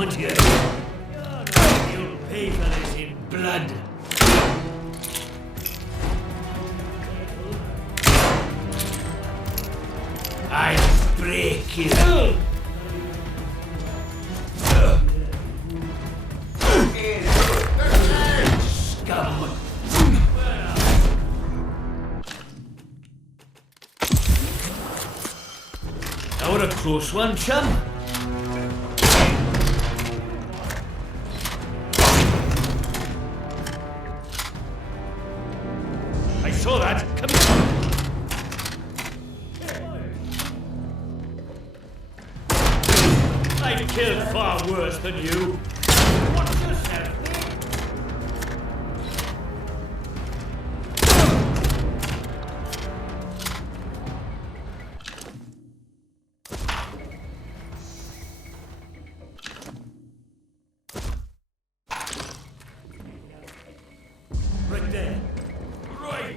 would you? You'll pay for this in blood. I'll break you. Scum. That were a close one, chum. I saw that. Come here. I've killed far worse than you. Watch yourself, right there. Right.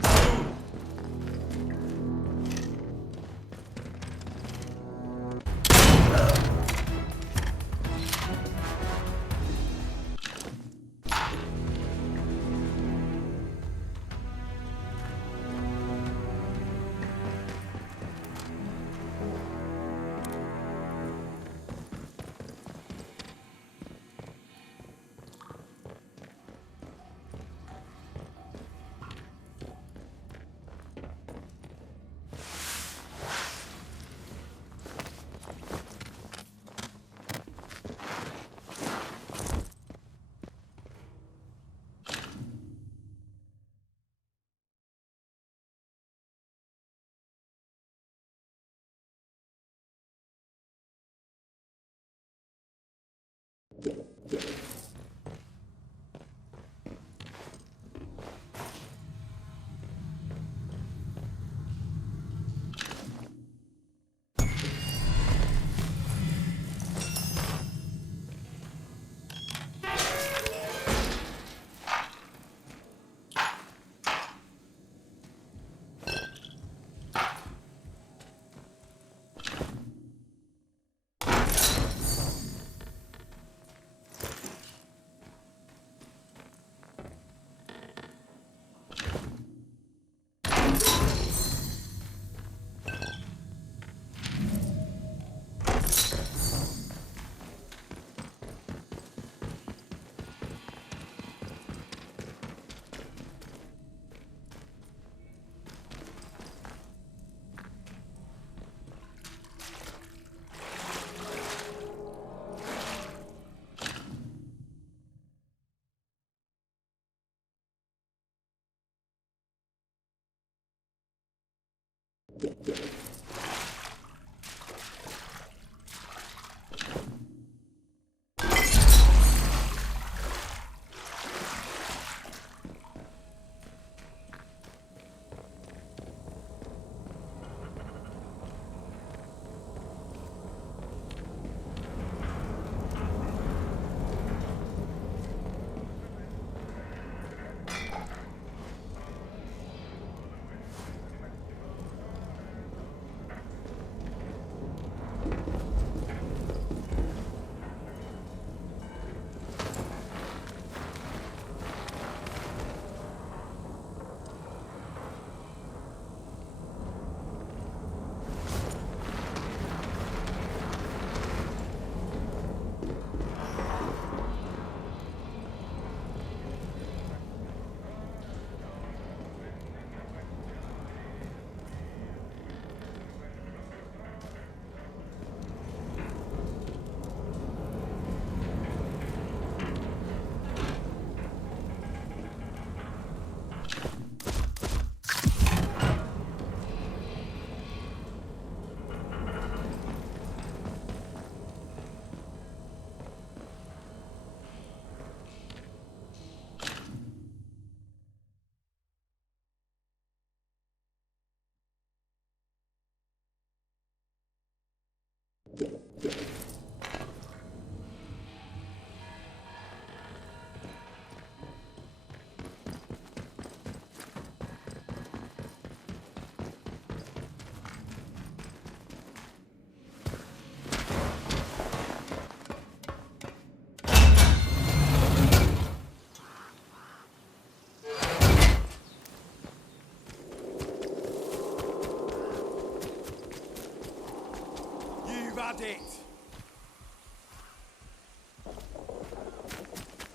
had it!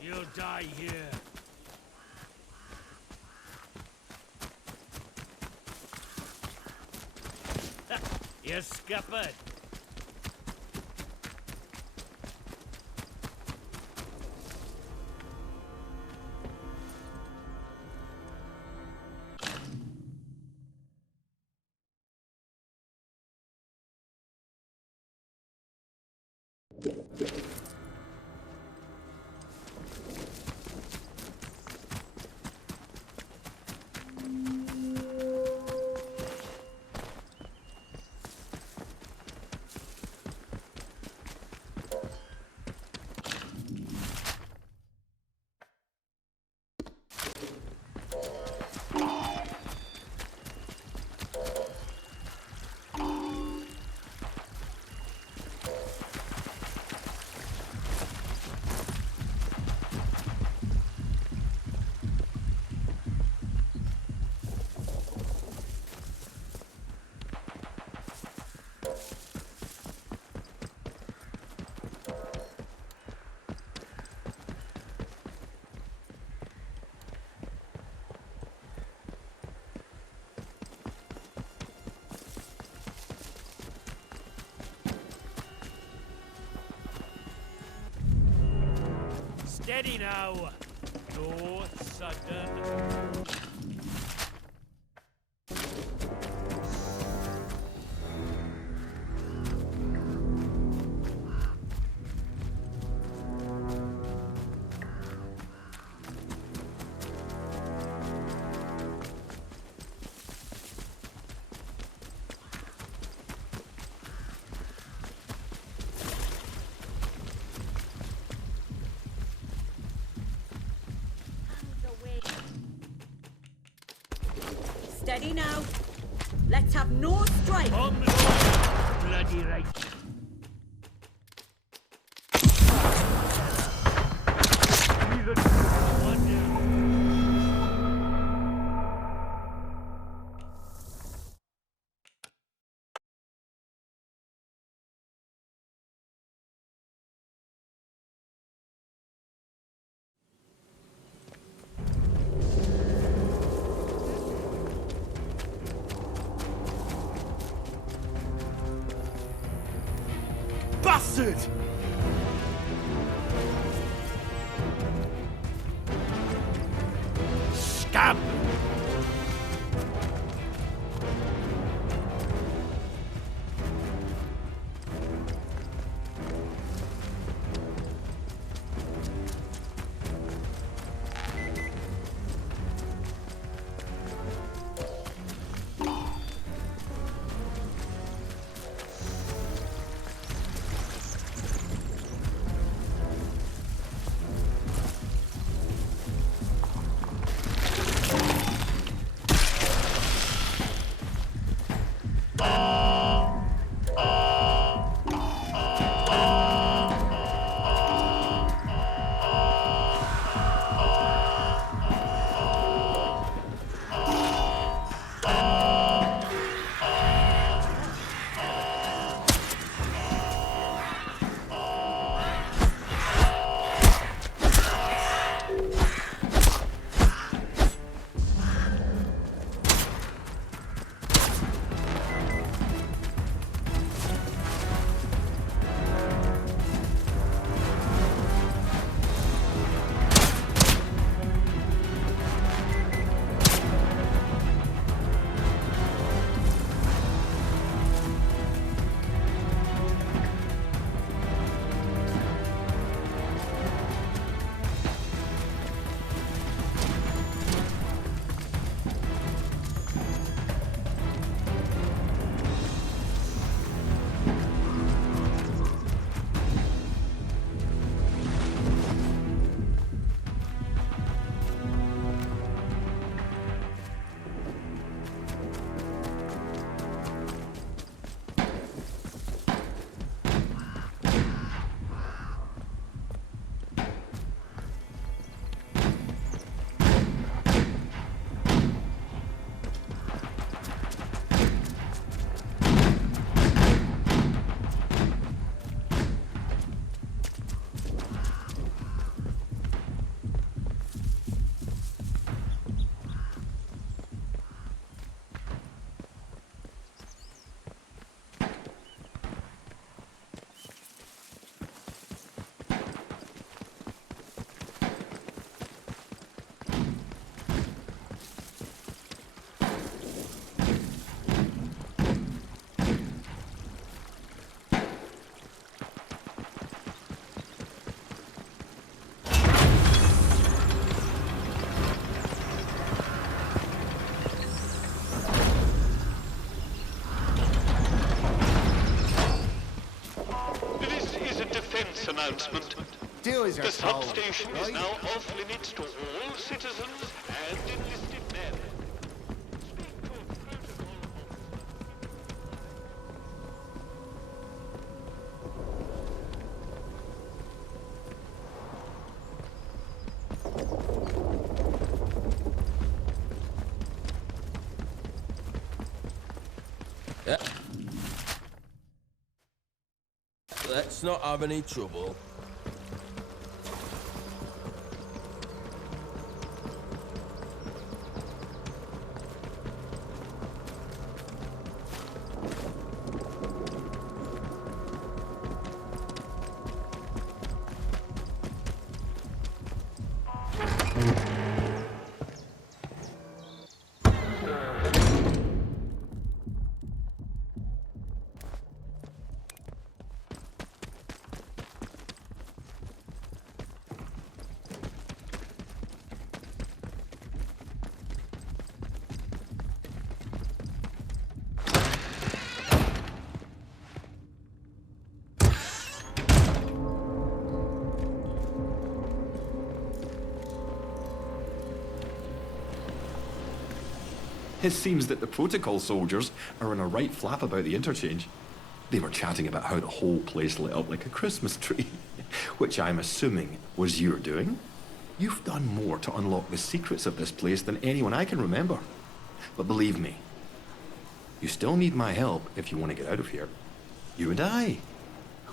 You'll die here. You're scuppered. Steady now. No sudden. Steady now. Let's have no strife. On the bloody right. Bastard! Scab! announcement. Do as you're The told, substation is right? now off limits to all citizens and enlisted men. Speak to a protocol officer. Let's not have any trouble. It seems that the protocol soldiers are in a right flap about the interchange. They were chatting about how the whole place lit up like a Christmas tree, which I'm assuming was your doing. You've done more to unlock the secrets of this place than anyone I can remember. But believe me, you still need my help if you want to get out of here. You and I.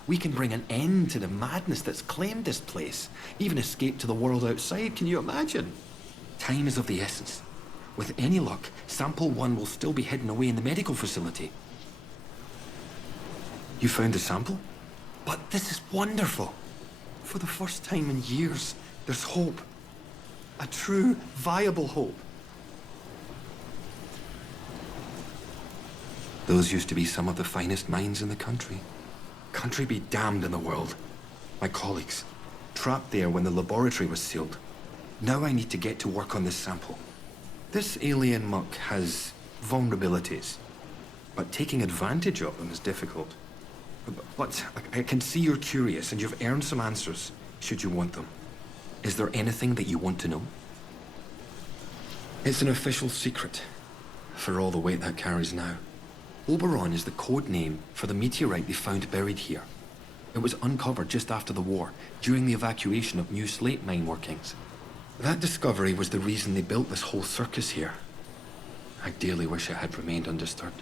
We can bring an end to the madness that's claimed this place, even escape to the world outside, can you imagine? Time is of the essence. With any luck, Sample 1 will still be hidden away in the medical facility. You found the sample? But this is wonderful. For the first time in years, there's hope. A true, viable hope. Those used to be some of the finest minds in the country. Country be damned in the world. My colleagues, trapped there when the laboratory was sealed. Now I need to get to work on this sample. This alien muck has vulnerabilities, but taking advantage of them is difficult. But I can see you're curious and you've earned some answers, should you want them. Is there anything that you want to know? It's an official secret, for all the weight that carries now. Oberon is the code name for the meteorite they found buried here. It was uncovered just after the war, during the evacuation of new slate mine workings. That discovery was the reason they built this whole circus here. I dearly wish it had remained undisturbed.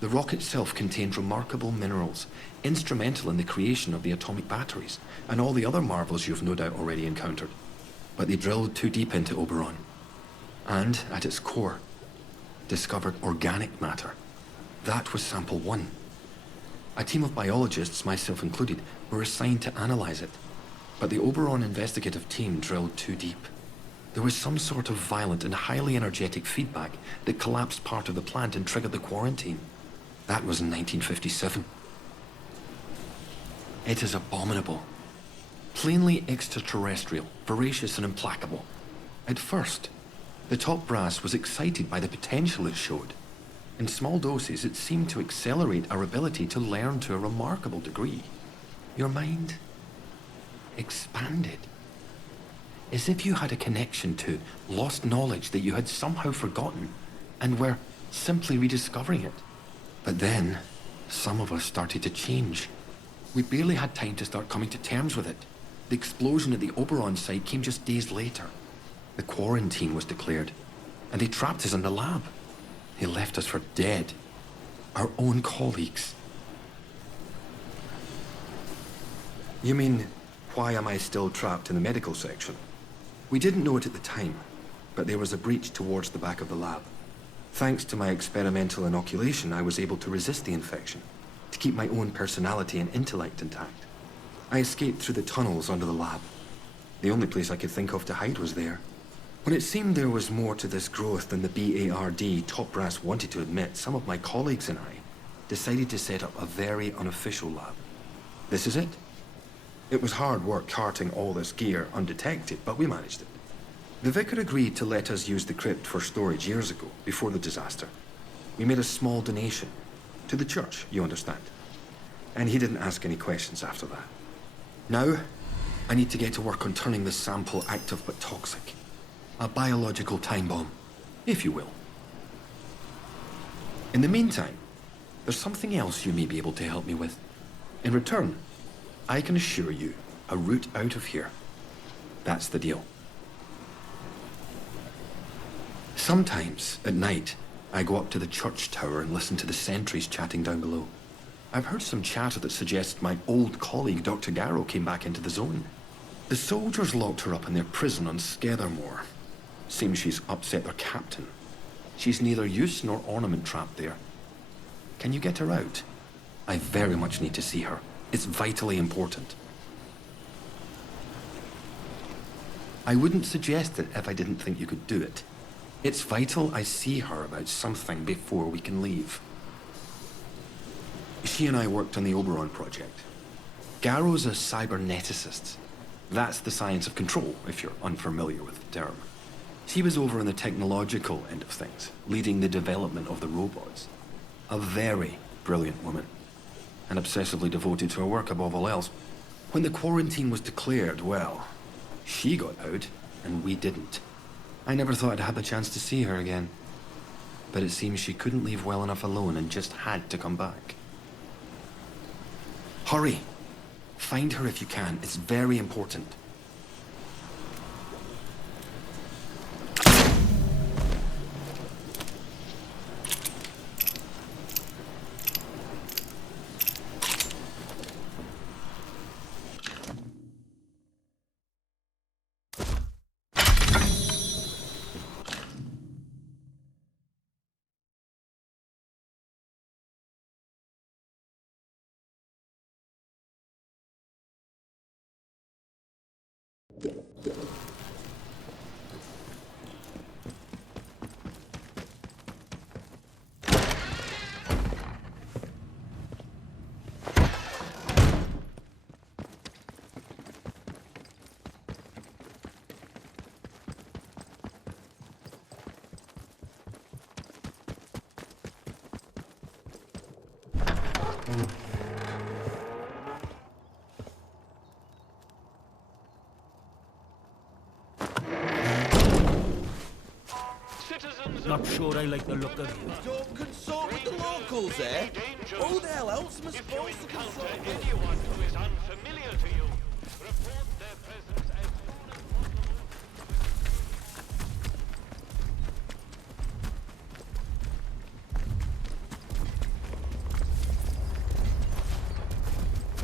The rock itself contained remarkable minerals, instrumental in the creation of the atomic batteries, and all the other marvels you've no doubt already encountered. But they drilled too deep into Oberon, and, at its core, discovered organic matter. That was Sample 1. A team of biologists, myself included, were assigned to analyze it. But the Oberon investigative team drilled too deep. There was some sort of violent and highly energetic feedback that collapsed part of the plant and triggered the quarantine. That was in 1957. It is abominable. Plainly extraterrestrial, voracious and implacable. At first, the top brass was excited by the potential it showed. In small doses, it seemed to accelerate our ability to learn to a remarkable degree. Your mind expanded. As if you had a connection to lost knowledge that you had somehow forgotten and were simply rediscovering it. But then, some of us started to change. We barely had time to start coming to terms with it. The explosion at the Oberon site came just days later. The quarantine was declared, and they trapped us in the lab. They left us for dead. Our own colleagues. You mean, why am I still trapped in the medical section? We didn't know it at the time, but there was a breach towards the back of the lab. Thanks to my experimental inoculation, I was able to resist the infection, to keep my own personality and intellect intact. I escaped through the tunnels under the lab. The only place I could think of to hide was there. When it seemed there was more to this growth than the BARD top brass wanted to admit, some of my colleagues and I decided to set up a very unofficial lab. This is it. It was hard work carting all this gear undetected, but we managed it. The vicar agreed to let us use the crypt for storage years ago, before the disaster. We made a small donation. To the church, you understand. And he didn't ask any questions after that. Now, I need to get to work on turning this sample active but toxic. A biological time bomb, if you will. In the meantime, there's something else you may be able to help me with. In return, I can assure you a route out of here. That's the deal. Sometimes, at night, I go up to the church tower and listen to the sentries chatting down below. I've heard some chatter that suggests my old colleague, Dr. Garrow, came back into the zone. The soldiers locked her up in their prison on Scathermore. Seems she's upset their captain. She's neither use nor ornament trapped there. Can you get her out? I very much need to see her. It's vitally important. I wouldn't suggest it if I didn't think you could do it. It's vital I see her about something before we can leave. She and I worked on the Oberon project. Garrow's a cyberneticist. That's the science of control, if you're unfamiliar with the term. She was over on the technological end of things, leading the development of the robots. A very brilliant woman, and obsessively devoted to her work above all else. When the quarantine was declared, well, she got out, and we didn't. I never thought I'd have the chance to see her again. But it seems she couldn't leave well enough alone and just had to come back. Hurry! Find her if you can. It's very important. Citizens Not sure I like the look of you. Don't consult with the locals, eh? Who the hell else am I if you supposed to encounter consult with? anyone who is unfamiliar to you, report their presence as soon as possible.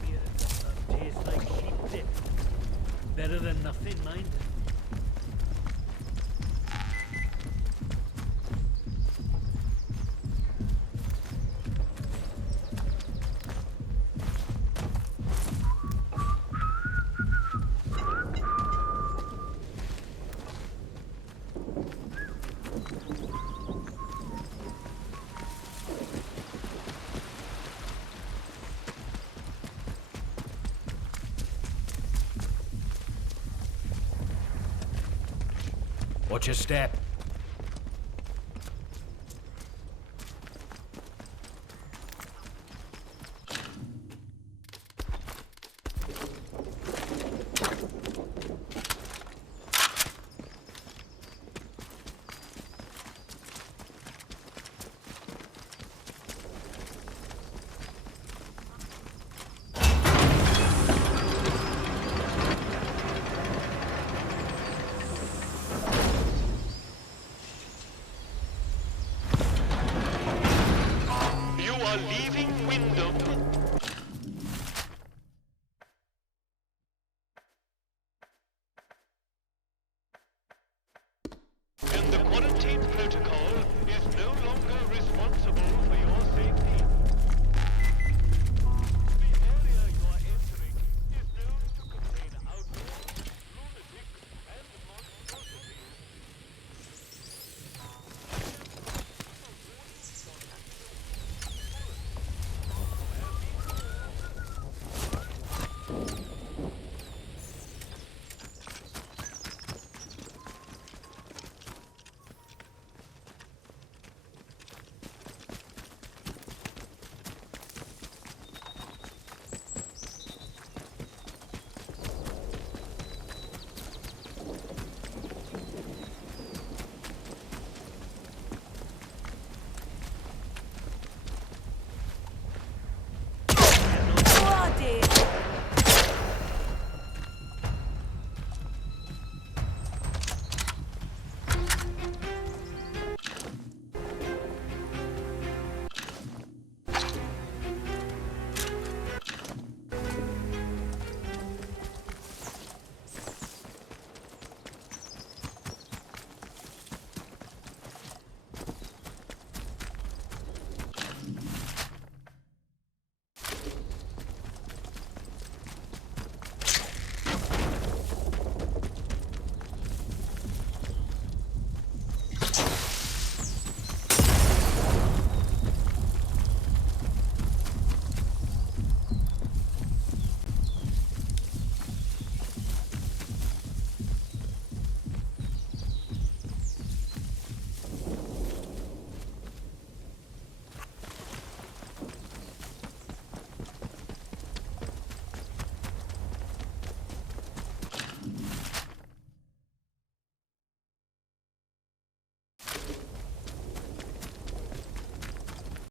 Beer doesn't taste like sheep dip. Better than nothing, mind. Watch your step. You are leaving Wyndham. And the quarantine protocol is no longer responsible